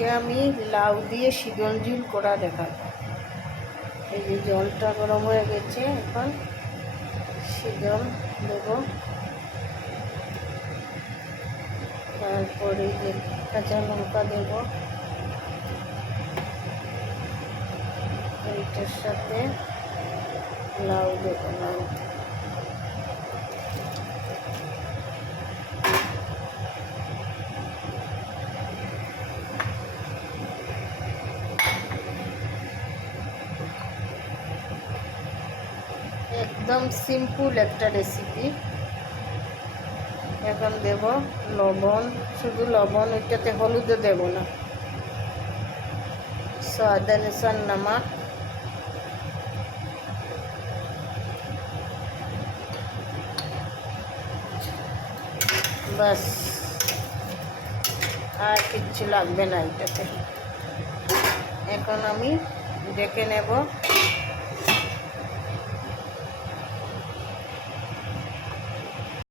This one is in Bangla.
আজকে আমি লাউ দিয়ে শিডল ঝুল করা দেখাবো। এই যে জলটা গরম হয়ে গেছে, এখন শিডল দেব। তারপরে যে কাঁচা লঙ্কা দেব, এইটার সাথে লাউ দেব। লাউ একদম সিম্পল একটা রেসিপি। এখন দেব লবণ, শুধু লবণ, এটাতে হলুদও দেব না। स्वाद अनुसार नमक, बस আর কিচ্ছু লাগবে না এটাতে। এখন আমি ডেকে নেব।